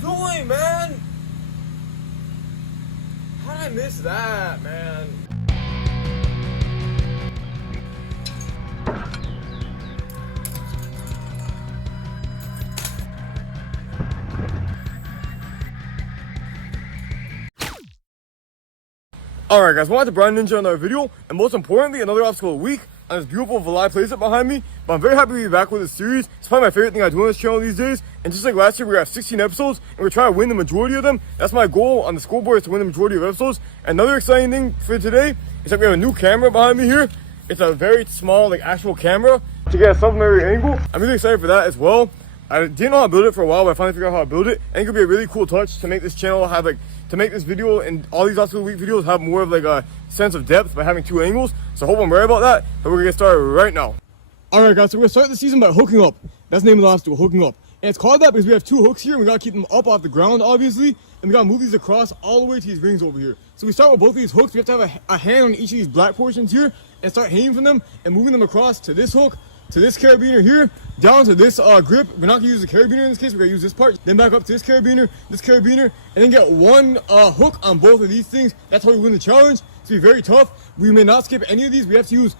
doing, man? How did I miss that, man? Alright guys, welcome to Brian Ninja another video, and most importantly, another obstacle of the week on this beautiful Valai playset behind me. But I'm very happy to be back with this series. It's probably my favorite thing I do on this channel these days. And just like last year, we have 16 episodes, and we're trying to win the majority of them. That's my goal on the scoreboard, is to win the majority of episodes. Another exciting thing for today is that we have a new camera behind me here. It's a very small, like, actual camera to get a supplementary angle. I'm really excited for that as well. I didn't know how to build it for a while, but I finally figured out how to build it. I think it'll be a really cool touch to make this channel have, like, to make this video and all these obstacle week videos have more of like a sense of depth by having two angles. So I hope I'm right about that, but we're gonna get started right now. Alright guys, so we're gonna start the season by hooking up. That's the name of the obstacle, hooking up. And it's called that because we have two hooks here and we gotta keep them up off the ground, obviously. And we gotta move these across all the way to these rings over here. So we start with both of these hooks. We have to have a hand on each of these black portions here and start hanging from them and moving them across to this hook, to this carabiner here, down to this grip. We're not gonna use the carabiner in this case, we're gonna use this part, then back up to this carabiner, and then get one hook on both of these things. That's how we win the challenge. It's gonna be very tough. We may not skip any of these. We have to use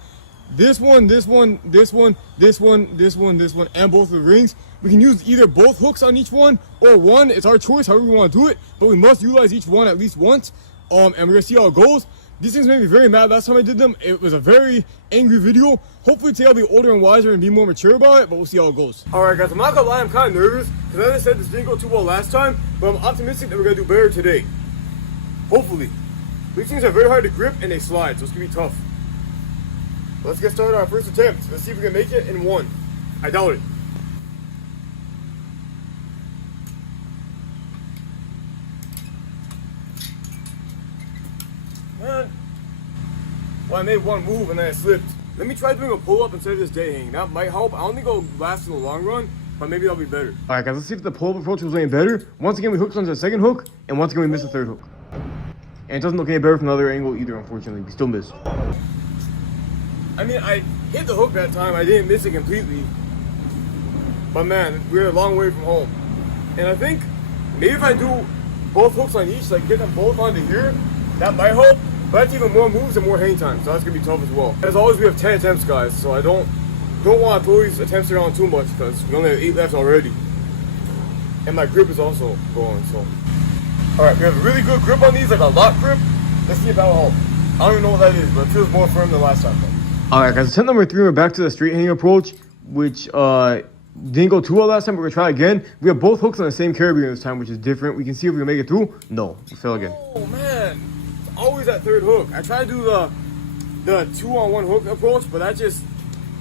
this one, this one, this one, this one, this one, this one, and both of the rings. We can use either both hooks on each one or one. It's our choice, however we want to do it, but we must utilize each one at least once. And we're gonna see how it goes. These things made me very mad last time I did them. It was a very angry video. Hopefully today I'll be older and wiser and be more mature about it, but we'll see how it goes. Alright guys, I'm not gonna lie, I'm kind of nervous, because as I said, this didn't go too well last time, but I'm optimistic that we're gonna do better today. Hopefully. These things are very hard to grip and they slide, so it's gonna be tough. Let's get started on our first attempt. Let's see if we can make it in one. I doubt it. Man. Well, I made one move and then I slipped. Let me try doing a pull-up instead of this dead hang. That might help. I don't think it'll last in the long run, but maybe that'll be better. Alright guys, let's see if the pull-up approach was any better. Once again, we hooked onto the second hook, and once again, we missed the third hook. And it doesn't look any better from the other angle either, unfortunately. We still miss. I mean, I hit the hook that time. I didn't miss it completely. But man, we're a long way from home. And I think maybe if I do both hooks on each, like get them both onto here, that might help. But that's even more moves and more hang time, so that's gonna be tough as well. As always, we have 10 attempts, guys, so I don't want to throw these attempts around too much because we only have 8 left already. And my grip is also going, so. Alright, we have a really good grip on these, like a lock grip. Let's see if that'll help. I don't even know what that is, but it feels more firm than last time, though. Alright guys, attempt number 3, we're back to the straight hang approach, which didn't go too well last time, but we're gonna try again. We have both hooks on the same carabiner this time, which is different. We can see if we can make it through. No, we fell again. Oh man. Always that third hook. I try to do the 2-on-1 hook approach, but that just,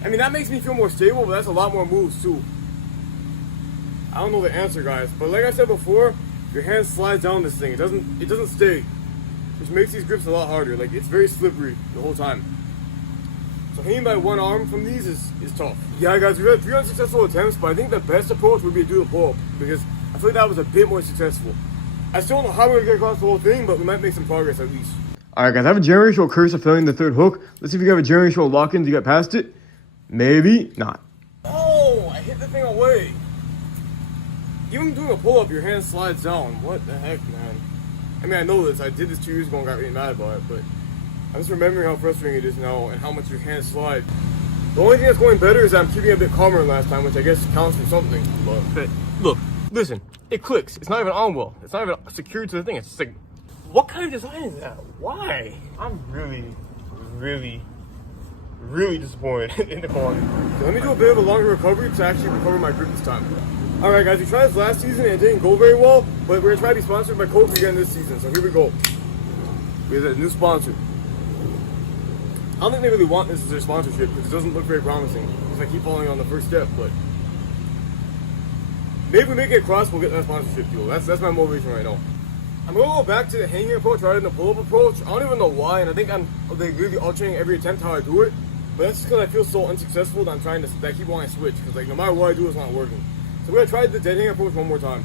I mean, that makes me feel more stable, but that's a lot more moves too. I don't know the answer, guys, but like I said before, your hand slides down this thing. It doesn't stay, which makes these grips a lot harder. Like, it's very slippery the whole time. So hanging by one arm from these is tough. Yeah, guys, we've had 3 unsuccessful attempts, but I think the best approach would be to do the pull-up because I feel like that was a bit more successful. I still don't know how we're gonna get across the whole thing, but we might make some progress at least. Alright guys, I have a generational curse of failing the third hook. Let's see if we have a generational lock-in to get past it. Maybe not. Oh, I hit the thing away. Even doing a pull-up, your hand slides down. What the heck, man? I mean, I know this. I did this 2 years ago and got really mad about it, but I'm just remembering how frustrating it is now and how much your hands slide. The only thing that's going better is that I'm keeping it a bit calmer than last time, which I guess counts for something. But look, listen. It clicks. It's not even on well. It's not even secured to the thing. It's just like, what kind of design is that? Why? I'm really, really, really disappointed in the quality. So let me do a bit of a longer recovery to actually recover my grip this time. Alright guys, we tried this last season and it didn't go very well, but we're gonna try to be sponsored by Coke again this season. So here we go. We have a new sponsor. I don't think they really want this as their sponsorship because it doesn't look very promising. Because I keep falling on the first step, but maybe if we make it across, we'll get that sponsorship deal. That's my motivation right now. I'm gonna go back to the hanging approach rather than the pull-up approach. I don't even know why, and I think I'm like really alternating every attempt how I do it. But that's just because I feel so unsuccessful that I'm trying to, that I keep wanting to switch. Because like no matter what I do, it's not working. So we're gonna try the dead hang approach one more time.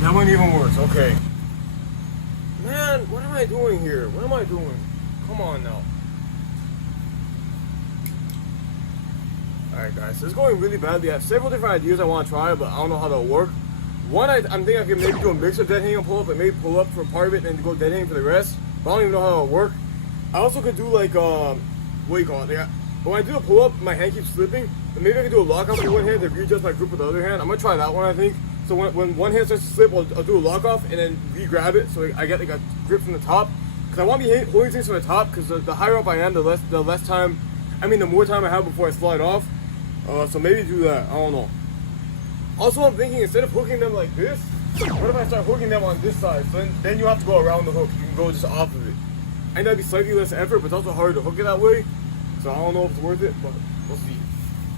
That went even worse. Okay. Man, what am I doing here? What am I doing? Come on now. Alright guys, so it's going really badly. I have several different ideas I want to try, but I don't know how they'll work. One, I'm thinking I can maybe do a mix of dead hang and pull up, and maybe pull up for part of it and then go dead hang for the rest. But I don't even know how it'll work. I also could do like, what do you call it? Like, when I do a pull up, my hand keeps slipping. But maybe I can do a lock off with one hand and readjust my grip with the other hand. I'm gonna try that one, I think. So when one hand starts to slip, I'll do a lock off and then re-grab it so I get like a grip from the top. Because I want to be holding things from the top, because the higher up I am, the more time I have before I slide off. So maybe do that. I don't know. Also, I'm thinking instead of hooking them like this, what if I start hooking them on this side? So then you have to go around the hook. You can go just off of it. I know that'd be slightly less effort, but it's also harder to hook it that way. So I don't know if it's worth it, but we'll see.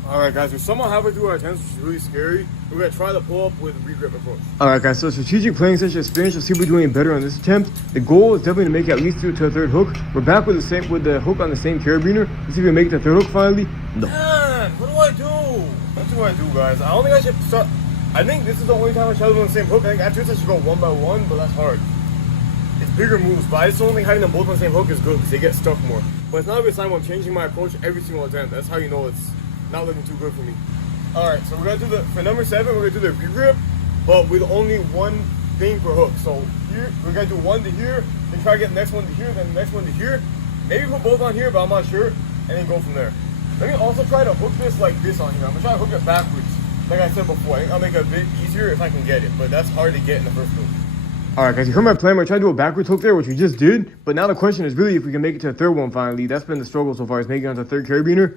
Alright guys, we're somehow halfway through our attempts, which is really scary. We're going to try the pull-up with re-grip approach. Alright guys, so strategic playing session experience. Let's see if we're doing better on this attempt. The goal is definitely to make it at least through to a third hook. We're back with the hook on the same carabiner. Let's see if we can make the third hook finally. No. Man, what do I do? What do I do, guys? I don't think I should start. I think this is the only time I try to do on the same hook. I think after this I should go one by one, but that's hard. It's bigger moves, but I just don't think having them both on the same hook is good because they get stuck more. But it's not a good sign when I'm changing my approach every single attempt. That's how you know it's not looking too good for me. Alright, so we're gonna do for number 7, we're gonna do the re-grip, but with only one thing per hook. So here, we're gonna do one to here, then try to get the next one to here, then the next one to here. Maybe put both on here, but I'm not sure, and then go from there. Let me also try to hook this like this on here. I'm gonna try to hook it backwards. Like I said before, I think I'll make it a bit easier if I can get it, but that's hard to get in the first move. Alright guys, you heard my plan. We're trying to do a backwards hook there, which we just did, but now the question is really if we can make it to the third one finally. That's been the struggle so far, is making it on the third carabiner,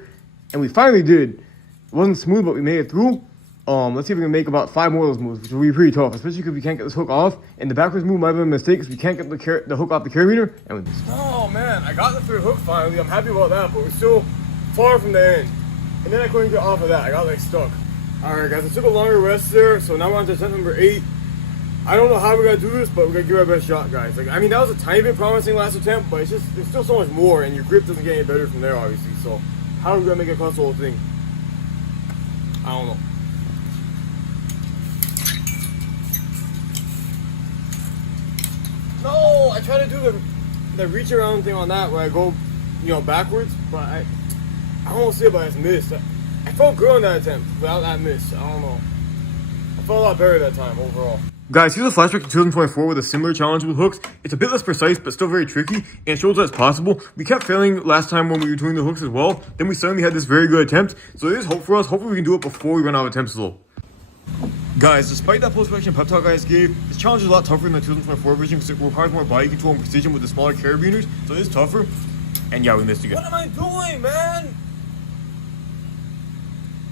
and we finally did. It wasn't smooth, but we made it through. Let's see if we can make about 5 more of those moves, which will be pretty tough, especially because we can't get this hook off. And the backwards move might have been a mistake because we can't get the hook off the carabiner, and we missed. Oh man, I got the third hook finally. I'm happy about that, but we're still far from the end. And then I couldn't get off of that. I got like stuck. Alright guys, I took a longer rest there, so now we're on to attempt number 8. I don't know how we're gonna do this, but we're gonna give our best shot, guys. Like, I mean, that was a tiny bit promising last attempt, but it's just there's still so much more, and your grip doesn't get any better from there, obviously. So, how are we gonna make it across the whole thing? I don't know. No, I try to do the reach around thing on that where I go, backwards, but I don't see it, but it's missed. I felt good on that attempt without that miss. I don't know. I felt a lot better that time overall. Guys, here's a flashback to 2024 with a similar challenge with hooks. It's a bit less precise, but still very tricky, and it shows that it's possible. We kept failing last time when we were doing the hooks as well. Then we suddenly had this very good attempt, so there's hope for us. Hopefully we can do it before we run out of attempts though. Guys, despite that post-production pep talk I guys gave, this challenge is a lot tougher than the 2024 version because it requires more body control and precision with the smaller carabiners, so it is tougher. And yeah, we missed again. What am I doing, man?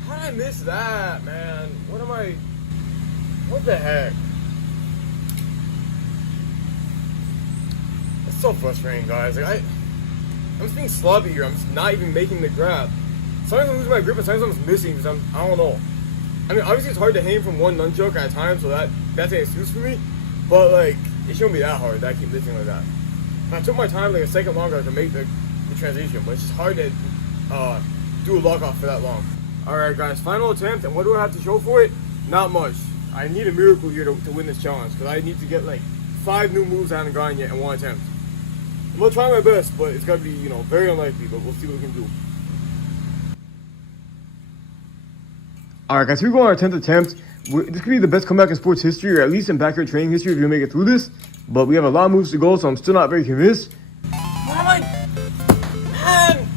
How did I miss that, man? What the heck? It's so frustrating, guys. Like I'm just being sloppy here. I'm just not even making the grab. Sometimes I'm losing my grip and sometimes I'm missing because I don't know. I mean, obviously it's hard to hang from one nunchuck at a time, so that's an excuse for me. But like, it shouldn't be that hard that I keep missing like that. And I took my time like a second longer to make the transition, but it's just hard to do a lock off for that long. Alright guys, final attempt, and what do I have to show for it? Not much. I need a miracle here to win this challenge, because I need to get like 5 new moves I haven't gotten yet in one attempt. I'm gonna try my best, but it's gonna be, very unlikely, but we'll see what we can do. Alright guys, here we go on our 10th attempt. This could be the best comeback in sports history, or at least in backyard training history if you make it through this. But we have a lot of moves to go, so I'm still not very convinced. What am I... Man!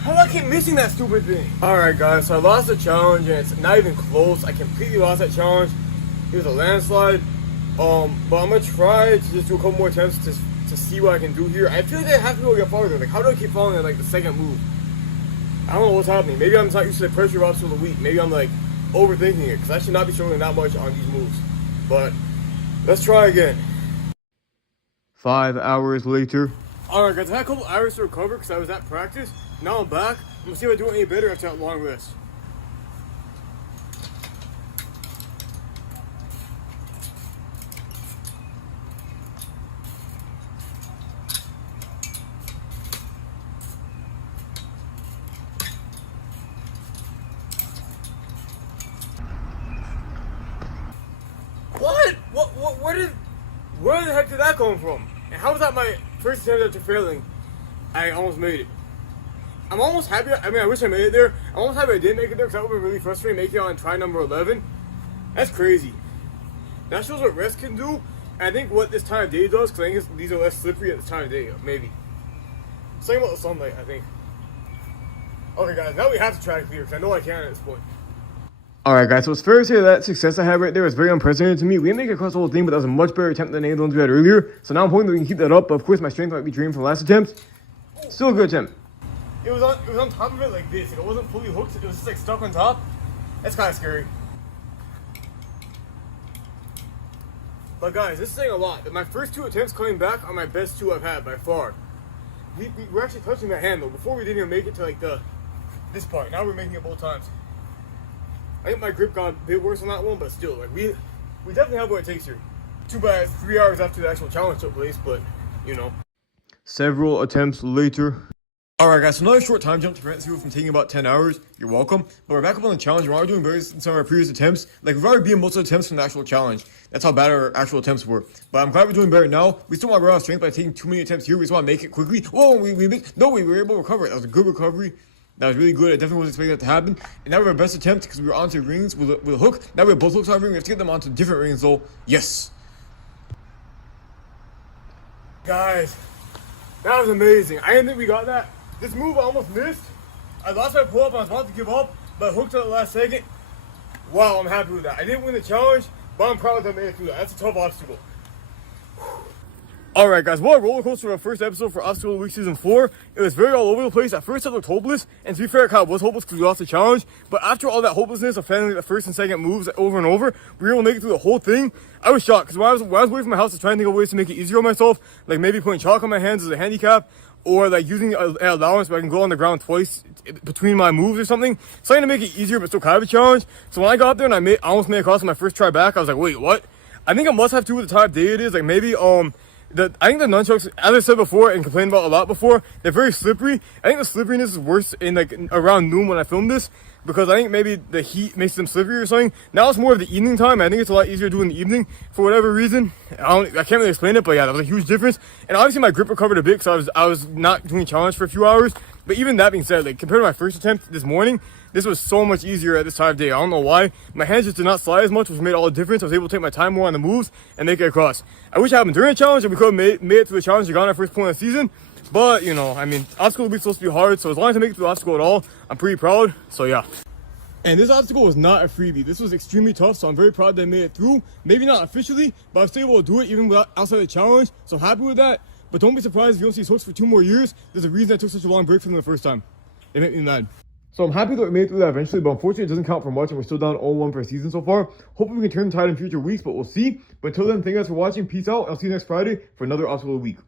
How do I keep missing that stupid thing? Alright guys, so I lost the challenge, and it's not even close. I completely lost that challenge. Here's a landslide. But I'm gonna try to just do a couple more attempts to see what I can do here. I feel like I have to go get farther. Like, how do I keep falling at like the second move? I don't know what's happening. Maybe I'm not used to the pressure of obstacle of the week. Maybe I'm like overthinking it, because I should not be struggling that much on these moves. But let's try again. 5 hours later. Alright guys, I had a couple hours to recover because I was at practice. Now I'm back. I'm gonna see if I do any better after that long rest. Where the heck did that come from? And how was that my first attempt after failing? I almost made it. I'm almost happy. I mean, I wish I made it there. almost happy I didn't make it there because that would have been really frustrating making it on try number 11. That's crazy. That shows what rest can do. And I think what this time of day does, because I think these are less slippery at this time of day, maybe. Something about the sunlight, I think. Okay, guys, now we have to try to clear, because I know I can at this point. Alright, guys, so it's fair to say that success I had right there was very unprecedented to me. We didn't make it across the whole thing, but that was a much better attempt than any of the ones we had earlier. So now I'm hoping that we can keep that up, but of course my strength might be drained from the last attempt. Still a good attempt. It was on top of it like this. Like, it wasn't fully hooked, it was just like stuck on top. That's kind of scary. But guys, this is saying a lot. My first 2 attempts coming back are my best 2 I've had by far. We're actually touching the handle. Before we didn't even make it to like this part. Now we're making it both times. I think my grip got a bit worse on that one, but still, like we definitely have what it takes here. Too bad it's 3 hours after the actual challenge took place, but you know. Several attempts later. Alright guys, so another short time jump to prevent this video from taking about 10 hours. You're welcome. But we're back up on the challenge. We're already doing better than some of our previous attempts. Like, we've already beaten most of the attempts from the actual challenge. That's how bad our actual attempts were. But I'm glad we're doing better now. We still want to run out of strength by taking too many attempts here. We just want to make it quickly. Whoa, we were able to recover it. That was a good recovery. That was really good. I definitely wasn't expecting that to happen. And now we have our best attempt because we were onto rings with a hook. Now we have both hooks on ring. We have to get them onto different rings though. Yes. Guys, that was amazing. I didn't think we got that. This move I almost missed. I lost my pull-up. I was about to give up, but I hooked at the last second. Wow, I'm happy with that. I didn't win the challenge, but I'm proud that I made it through that. That's a tough obstacle. Alright guys, what a roller coaster for our first episode for Obstacle of the Week Season 4. It was very all over the place. At first it looked hopeless, and to be fair, it kind of was hopeless because we lost the challenge. But after all that hopelessness of failing the first and second moves over and over, we were able to make it through the whole thing. I was shocked because when I was away from my house, I was trying to think of ways to make it easier on myself, like maybe putting chalk on my hands as a handicap, or like using an allowance where I can go on the ground twice between my moves or something. Something to make it easier, but still kind of a challenge. So when I got there and I almost made it across on my first try back, I was like, wait, what? I think it must have to do with the type of day it is. Like maybe, I think the nunchucks, as I said before and complained about a lot before, they're very slippery. I think the slipperiness is worse in like around noon when I filmed this, because I think maybe the heat makes them slippery or something. Now it's more of the evening time. I think it's a lot easier to do in the evening for whatever reason. I can't really explain it, but yeah, that was a huge difference. And obviously my grip recovered a bit because I was not doing challenge for a few hours. But even that being said, like compared to my first attempt this morning, this was so much easier at this time of day. I don't know why. My hands just did not slide as much, which made all the difference. I was able to take my time more on the moves and make it across. I wish it happened during the challenge and we could have made it to the challenge and gotten our first point of the season. But, you know, I mean, obstacle will be supposed to be hard. So as long as I make it to the obstacle at all, I'm pretty proud. So yeah. And this obstacle was not a freebie. This was extremely tough, so I'm very proud that I made it through. Maybe not officially, but I'm still able to do it even without outside the challenge. So I'm happy with that. But don't be surprised if you don't see these hooks for 2 more years. There's a reason I took such a long break from them the first time. They make me mad. So I'm happy that we made it through that eventually, but unfortunately it doesn't count for much and we're still down 0-1 per season so far. Hopefully we can turn the tide in future weeks, but we'll see. But until then, thank you guys for watching. Peace out. I'll see you next Friday for another obstacle of the week.